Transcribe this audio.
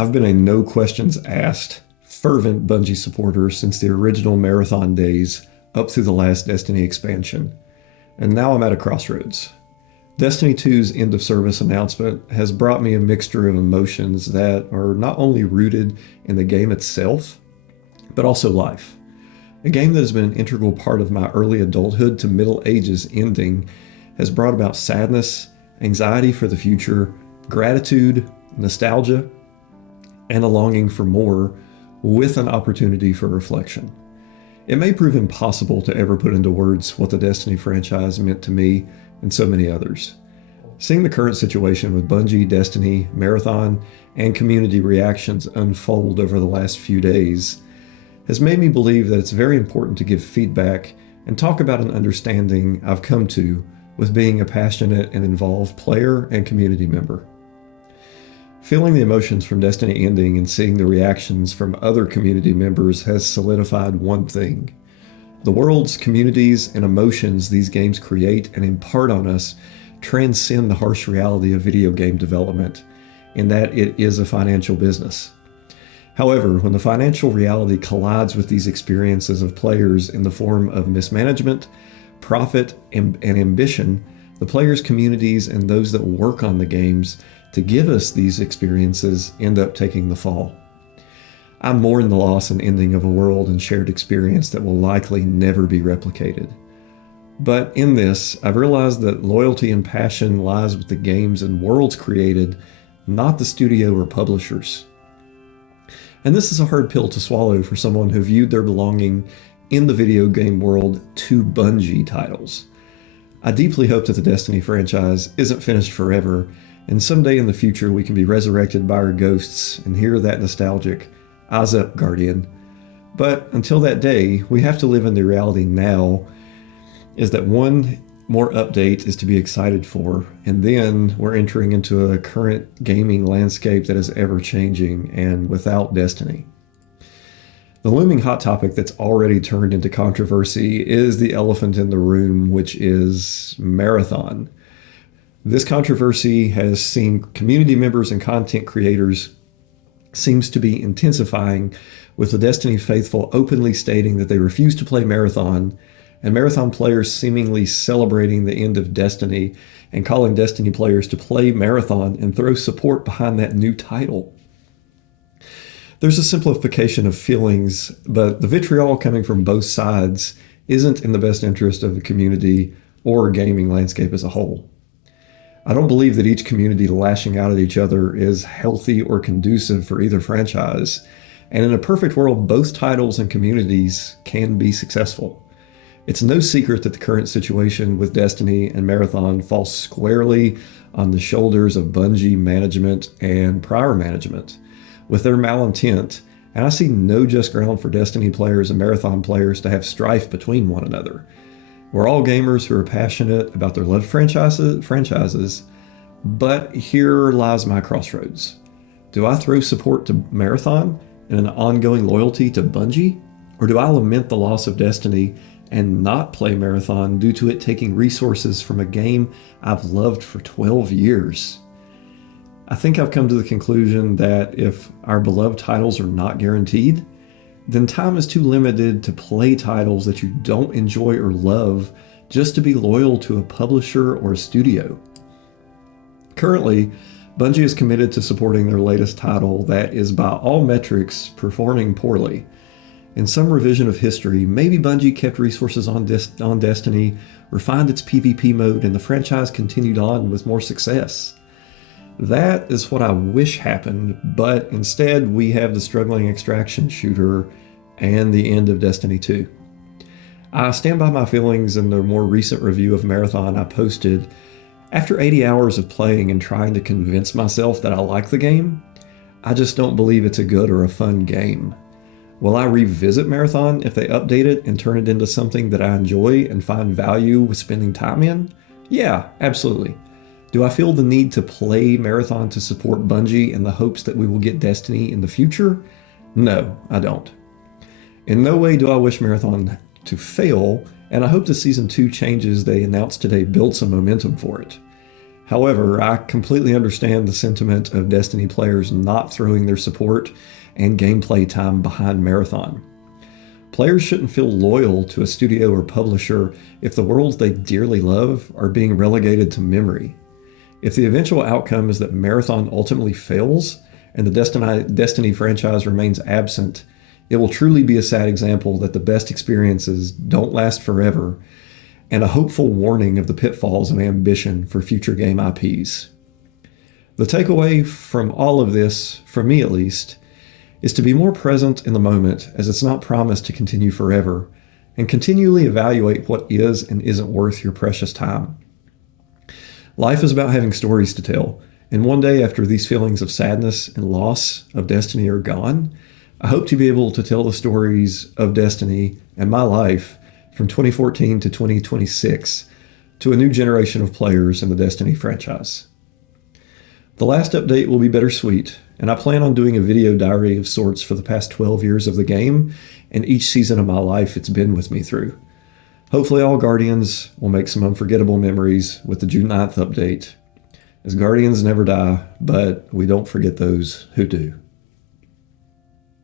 I've been a no questions asked, fervent Bungie supporter since the original Marathon days up through the last Destiny expansion, and now I'm at a crossroads. Destiny 2's end of service announcement has brought me a mixture of emotions that are not only rooted in the game itself, but also life. A game that has been an integral part of my early adulthood to middle ages ending has brought about sadness, anxiety for the future, gratitude, nostalgia, and a longing for more, with an opportunity for reflection. It may prove impossible to ever put into words what the Destiny franchise meant to me and so many others. Seeing the current situation with Bungie, Destiny, Marathon, and community reactions unfold over the last few days has made me believe that it's very important to give feedback and talk about an understanding I've come to with being a passionate and involved player and community member. Feeling the emotions from Destiny ending and seeing the reactions from other community members has solidified one thing. The worlds, communities, and emotions these games create and impart on us transcend the harsh reality of video game development, in that it is a financial business. However, when the financial reality collides with these experiences of players in the form of mismanagement, profit, and ambition, the players' communities and those that work on the games to give us these experiences end up taking the fall. I mourn the loss and ending of a world and shared experience that will likely never be replicated. But in this, I've realized that loyalty and passion lies with the games and worlds created, not the studio or publishers. And this is a hard pill to swallow for someone who viewed their belonging in the video game world to Bungie titles. I deeply hope that the Destiny franchise isn't finished forever, and someday in the future we can be resurrected by our ghosts and hear that nostalgic "Eyes up, Guardian." But until that day, we have to live in the reality now, is that one more update is to be excited for, and then we're entering into a current gaming landscape that is ever-changing and without Destiny. The looming hot topic that's already turned into controversy is the elephant in the room, which is Marathon. This controversy has seen community members and content creators seems to be intensifying, with the Destiny faithful openly stating that they refuse to play Marathon, and Marathon players seemingly celebrating the end of Destiny and calling Destiny players to play Marathon and throw support behind that new title. There's a simplification of feelings, but the vitriol coming from both sides isn't in the best interest of the community or gaming landscape as a whole. I don't believe that each community lashing out at each other is healthy or conducive for either franchise, and in a perfect world, both titles and communities can be successful. It's no secret that the current situation with Destiny and Marathon falls squarely on the shoulders of Bungie management and prior management, with their malintent, and I see no just ground for Destiny players and Marathon players to have strife between one another. We're all gamers who are passionate about their loved franchises, but here lies my crossroads. Do I throw support to Marathon and an ongoing loyalty to Bungie, or do I lament the loss of Destiny and not play Marathon due to it taking resources from a game I've loved for 12 years? I think I've come to the conclusion that if our beloved titles are not guaranteed, then time is too limited to play titles that you don't enjoy or love just to be loyal to a publisher or a studio. Currently, Bungie is committed to supporting their latest title that is by all metrics performing poorly. In some revision of history, maybe Bungie kept resources on Destiny, refined its PvP mode, and the franchise continued on with more success. That is what I wish happened, but instead we have the struggling extraction shooter and the end of Destiny 2. I stand by my feelings in the more recent review of Marathon I posted. After 80 hours of playing and trying to convince myself that I like the game, I just don't believe it's a good or a fun game. Will I revisit Marathon if they update it and turn it into something that I enjoy and find value with spending time in? Yeah, absolutely. Do I feel the need to play Marathon to support Bungie in the hopes that we will get Destiny in the future? No, I don't. In no way do I wish Marathon to fail, and I hope the Season 2 changes they announced today build some momentum for it. However, I completely understand the sentiment of Destiny players not throwing their support and gameplay time behind Marathon. Players shouldn't feel loyal to a studio or publisher if the worlds they dearly love are being relegated to memory. If the eventual outcome is that Marathon ultimately fails and the Destiny franchise remains absent, it will truly be a sad example that the best experiences don't last forever, and a hopeful warning of the pitfalls of ambition for future game IPs. The takeaway from all of this, from me at least, is to be more present in the moment, as it's not promised to continue forever, and continually evaluate what is and isn't worth your precious time. Life is about having stories to tell, and one day after these feelings of sadness and loss of Destiny are gone, I hope to be able to tell the stories of Destiny and my life from 2014 to 2026 to a new generation of players in the Destiny franchise. The last update will be bittersweet, and I plan on doing a video diary of sorts for the past 12 years of the game and each season of my life it's been with me through. Hopefully all Guardians will make some unforgettable memories with the June 9th update, as Guardians never die, but we don't forget those who do.